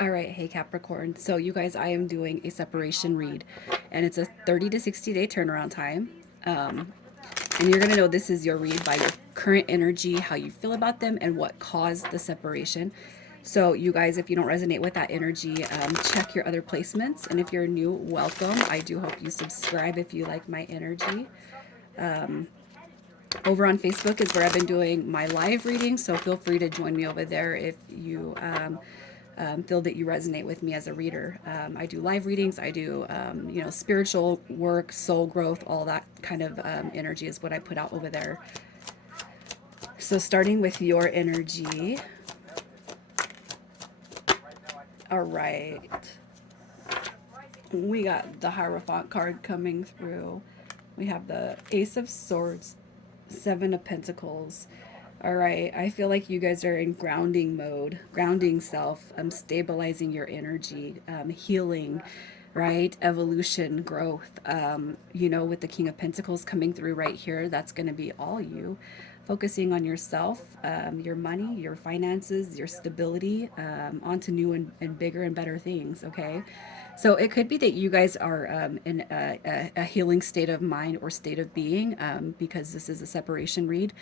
All right, hey Capricorn. So you guys, I am doing a separation read, and it's a 30 to 60-day turnaround time. Um, and you're gonna know this is your read by your current energy, how you feel about them, and what caused the separation. So you guys, if you don't resonate with that energy, check your other placements. And if you're new, welcome. I do hope you subscribe if you like my energy. Over on Facebook is where I've been doing my live readings, so feel free to join me over there if you feel that you resonate with me as a reader. I do live readings. I do, spiritual work, soul growth, all that kind of energy is what I put out over there. So starting with your energy. All right. We got the Hierophant card coming through. We have the Ace of Swords, Seven of Pentacles. All right, I feel like you guys are in grounding mode, grounding self, stabilizing your energy, healing, right? Evolution, growth. With the King of Pentacles coming through right here, that's going to be all you. Focusing on yourself, your money, your finances, your stability, onto new and bigger and better things, okay? So it could be that you guys are in a healing state of mind or state of being, because this is a separation read.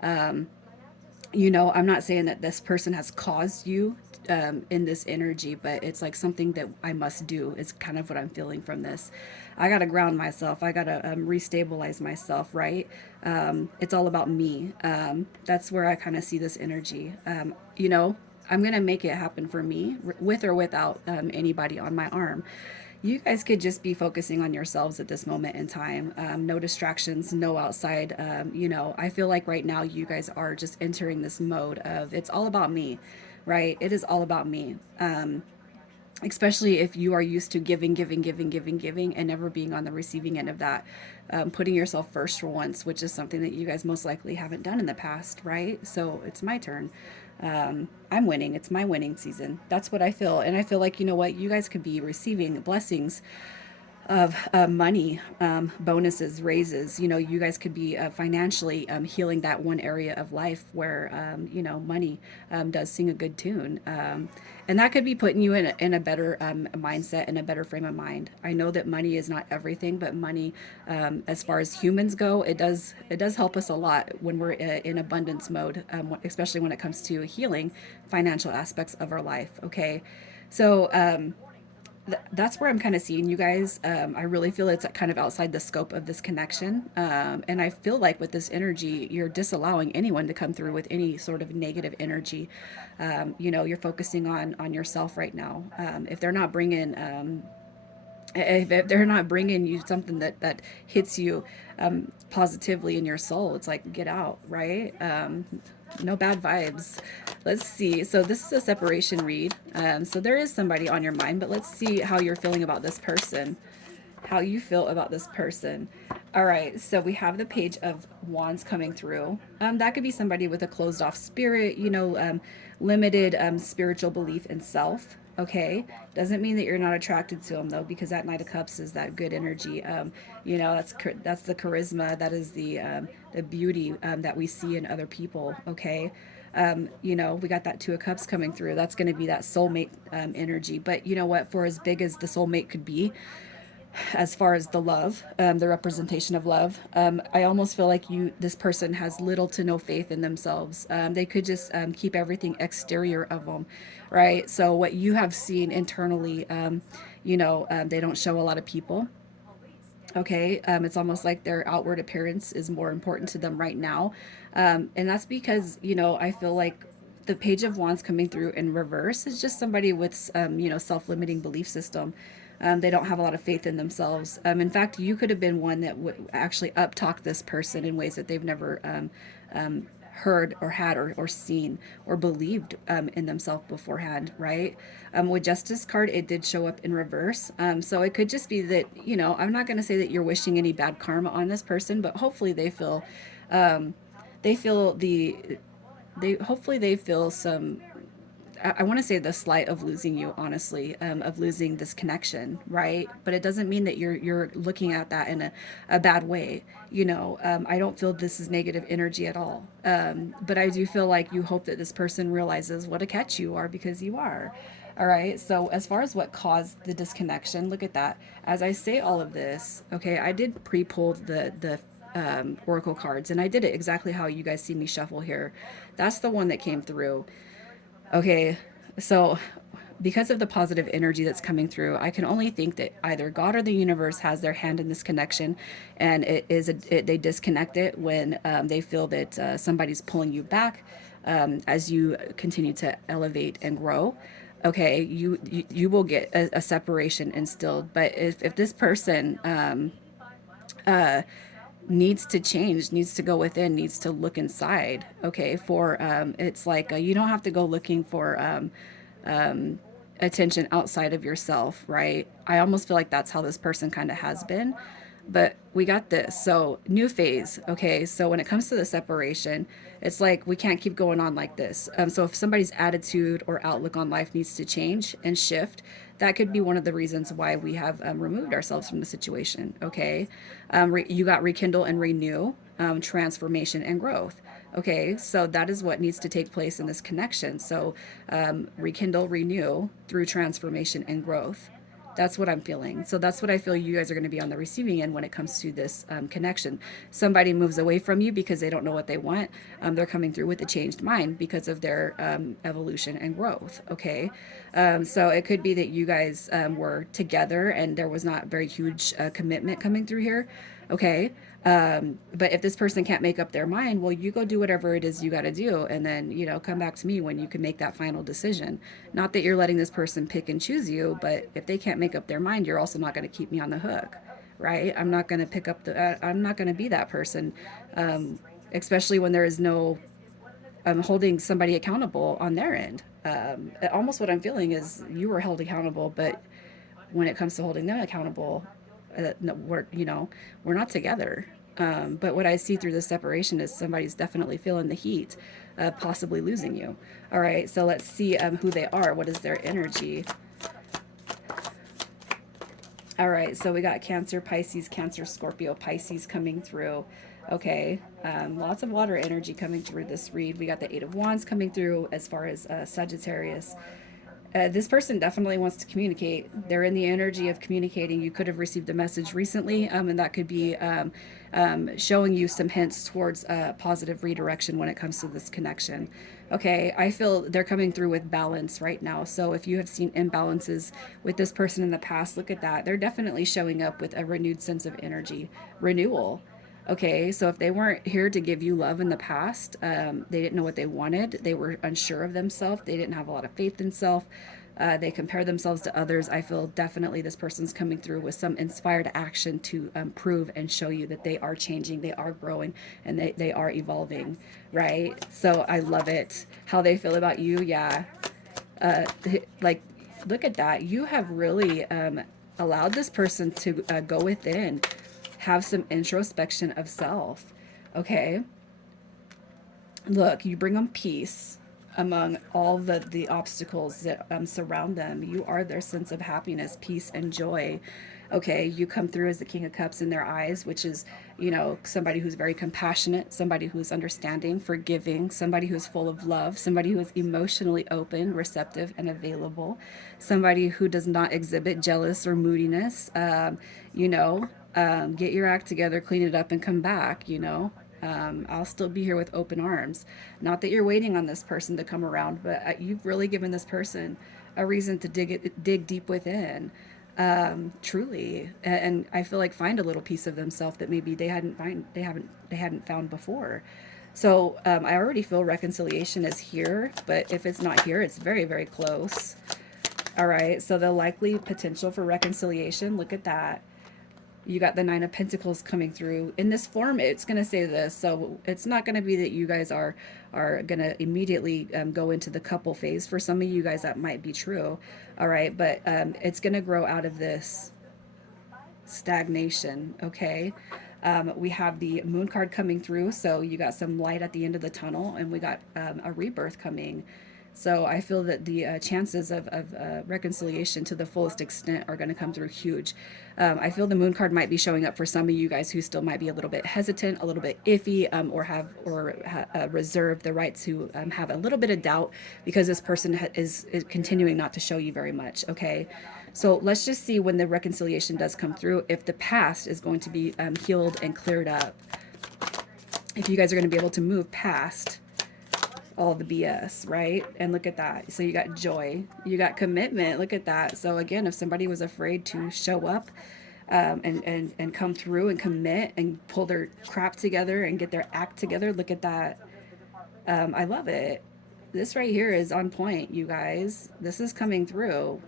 I'm not saying that this person has caused you in this energy, but it's like something that I must do is kind of what I'm feeling from this. I got to ground myself. I got to restabilize myself, right? It's all about me. That's where I kind of see this energy. I'm going to make it happen for me with or without anybody on my arm. You guys could just be focusing on yourselves at this moment in time. No distractions, no outside. I feel like right now you guys are just entering this mode of it's all about me, right? It is all about me. Especially if you are used to giving, giving, giving, giving, giving, and never being on the receiving end of that. Putting yourself first for once, which is something that you guys most likely haven't done in the past, right? So it's my turn. I'm winning. It's my winning season. That's what I feel. And I feel like, you know what? You guys could be receiving blessings of money, bonuses, raises. You guys could be financially healing that one area of life where, money does sing a good tune. And that could be putting you in a better mindset and a better frame of mind. I know that money is not everything, but money, as far as humans go, it does help us a lot when we're in abundance mode, especially when it comes to healing financial aspects of our life. Okay, so that's where I'm kind of seeing you guys. I really feel it's kind of outside the scope of this connection. And I feel like with this energy, you're disallowing anyone to come through with any sort of negative energy. You're focusing on yourself right now. If they're not bringing you something that hits you positively in your soul, it's like get out, right? No bad vibes. Let's see. So this is a separation read. So there is somebody on your mind, but let's see how you're feeling about this person. How you feel about this person. All right, so we have the Page of Wands coming through. That could be somebody with a closed off spirit, limited spiritual belief in self. Okay, doesn't mean that you're not attracted to them though, because that Knight of Cups is that good energy. That's the charisma, that is the beauty that we see in other people. Okay, we got that Two of Cups coming through. That's going to be that soulmate energy. But you know what? For as big as the soulmate could be, as far as the love, the representation of love, I almost feel like this person has little to no faith in themselves. They could just keep everything exterior of them, right? So what you have seen internally, they don't show a lot of people. Okay, it's almost like their outward appearance is more important to them right now, and that's because I feel like the Page of Wands coming through in reverse is just somebody with self-limiting belief system. They don't have a lot of faith in themselves. In fact, you could have been one that would actually up talk this person in ways that they've never heard or had or seen or believed in themselves beforehand, right? With Justice card, it did show up in reverse. So it could just be that, I'm not going to say that you're wishing any bad karma on this person, but hopefully they feel hopefully they feel some, I want to say the slight of losing you, honestly, of losing this connection, right? But it doesn't mean that you're looking at that in a bad way. I don't feel this is negative energy at all. But I do feel like you hope that this person realizes what a catch you are, because you are. All right. So as far as what caused the disconnection, look at that. As I say all of this, okay, I did pre-pull the oracle cards, and I did it exactly how you guys see me shuffle here. That's the one that came through. Okay. So because of the positive energy that's coming through, I can only think that either God or the universe has their hand in this connection, and they disconnect it when they feel that somebody's pulling you back as you continue to elevate and grow. Okay, you will get a separation instilled, but if this person needs to change, needs to go within, needs to look inside. Okay, for it's like you don't have to go looking for attention outside of yourself, right? I almost feel like that's how this person kind of has been. But we got this. So, new phase. Okay. So, when it comes to the separation, it's like we can't keep going on like this. So, if somebody's attitude or outlook on life needs to change and shift, that could be one of the reasons why we have removed ourselves from the situation. Okay. You got rekindle and renew, transformation and growth. Okay, so that is what needs to take place in this connection. So, rekindle, renew through transformation and growth. That's what I'm feeling. So that's what I feel you guys are going to be on the receiving end when it comes to this connection. Somebody moves away from you because they don't know what they want. They're coming through with a changed mind because of their evolution and growth. Okay. So it could be that you guys were together and there was not very huge commitment coming through here. Okay. But if this person can't make up their mind, well, you go do whatever it is you got to do. And then, come back to me when you can make that final decision. Not that you're letting this person pick and choose you, but if they can't make up their mind, you're also not going to keep me on the hook, right? I'm not going to I'm not going to be that person, especially when there is no holding somebody accountable on their end. Almost what I'm feeling is you were held accountable, but when it comes to holding them accountable, no, we're not together. But what I see through this separation is somebody's definitely feeling the heat of possibly losing you. All right, so let's see who they are. What is their energy? All right, so we got Cancer, Scorpio, Pisces coming through. Okay, lots of water energy coming through this read. We got the Eight of Wands coming through as far as Sagittarius. This person definitely wants to communicate. They're in the energy of communicating. You could have received a message recently, and that could be showing you some hints towards positive redirection when it comes to this connection. Okay, I feel they're coming through with balance right now. So if you have seen imbalances with this person in the past, look at that. They're definitely showing up with a renewed sense of energy, renewal. Okay, so if they weren't here to give you love in the past, they didn't know what they wanted. They were unsure of themselves. They didn't have a lot of faith in self. They compare themselves to others. I feel definitely this person's coming through with some inspired action to prove and show you that they are changing, they are growing, and they are evolving, right? So I love it. How they feel about you, yeah. Uh, like, look at that. You have really allowed this person to go within, have some introspection of self. Okay, look, you bring them peace among all the obstacles that surround them. You are their sense of happiness, peace, and joy. Okay, you come through as the King of Cups in their eyes, which is, somebody who's very compassionate, somebody who's understanding, forgiving, somebody who's full of love, somebody who is emotionally open, receptive, and available, somebody who does not exhibit jealous or moodiness. Get your act together, clean it up, and come back. I'll still be here with open arms. Not that you're waiting on this person to come around, but you've really given this person a reason to dig deep within, truly. And I feel like find a little piece of themselves that maybe they hadn't found before. So I already feel reconciliation is here, but if it's not here, it's very, very close. All right, so the likely potential for reconciliation, look at that. You got the Nine of Pentacles coming through. In this form, it's going to say this. So it's not going to be that you guys are going to immediately go into the couple phase. For some of you guys, that might be true. All right, but it's going to grow out of this stagnation. Okay. We have the Moon card coming through. So you got some light at the end of the tunnel, and we got a rebirth coming. So I feel that the chances of reconciliation to the fullest extent are going to come through huge. I feel the moon card might be showing up for some of you guys who still might be a little bit hesitant, a little bit iffy, or reserve the right to have a little bit of doubt because this person is continuing not to show you very much. Okay, so let's just see when the reconciliation does come through if the past is going to be healed and cleared up. If you guys are going to be able to move past all the BS, right? And look at that. So you got joy, you got commitment. Look at that. So again, if somebody was afraid to show up and come through and commit and pull their crap together and get their act together, look at that. I love it. This right here is on point, you guys. This is coming through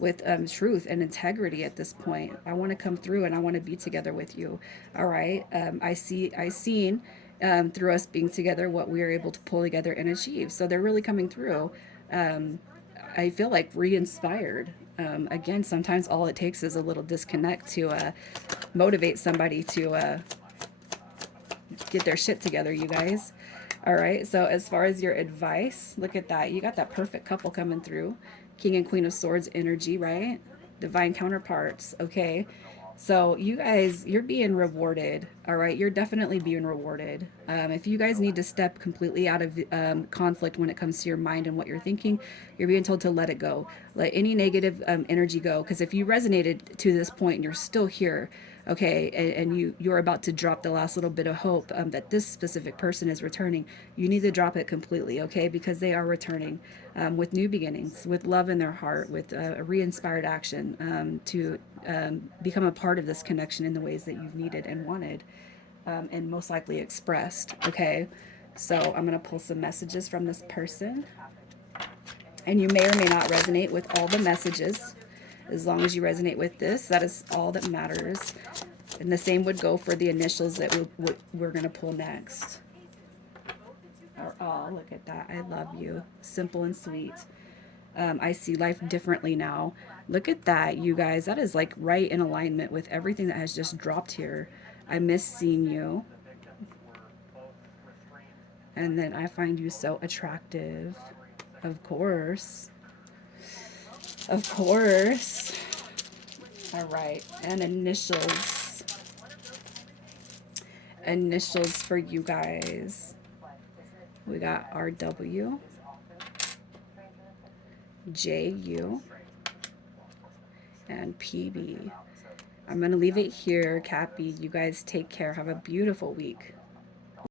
with truth and integrity at this point. I want to come through and I want to be together with you. All right. I seen through us being together what we were able to pull together and achieve. So they're really coming through. Um, I feel like re-inspired. Again, sometimes all it takes is a little disconnect to motivate somebody to get their shit together, you guys. All right, so as far as your advice, look at that. You got that perfect couple coming through. King and Queen of Swords energy, right? Divine counterparts, okay? So you guys, you're being rewarded, all right? You're definitely being rewarded. If you guys need to step completely out of conflict when it comes to your mind and what you're thinking, you're being told to let it go. Let any negative energy go. Because if you resonated to this point and you're still here, okay, and you're about to drop the last little bit of hope that this specific person is returning, you need to drop it completely, okay, because they are returning with new beginnings, with love in their heart, with a re-inspired action to become a part of this connection in the ways that you've needed and wanted, and most likely expressed. Okay, so I'm going to pull some messages from this person, and you may or may not resonate with all the messages. As long as you resonate with this, that is all that matters. And the same would go for the initials that we're going to pull next. Oh, look at that. I love you. Simple and sweet. I see life differently now. Look at that, you guys. That is like right in alignment with everything that has just dropped here. I miss seeing you. And then I find you so attractive. Of course. Of course. All right. And initials. Initials for you guys. We got RW, JU, and PB. I'm going to leave it here, Cappy. You guys take care. Have a beautiful week.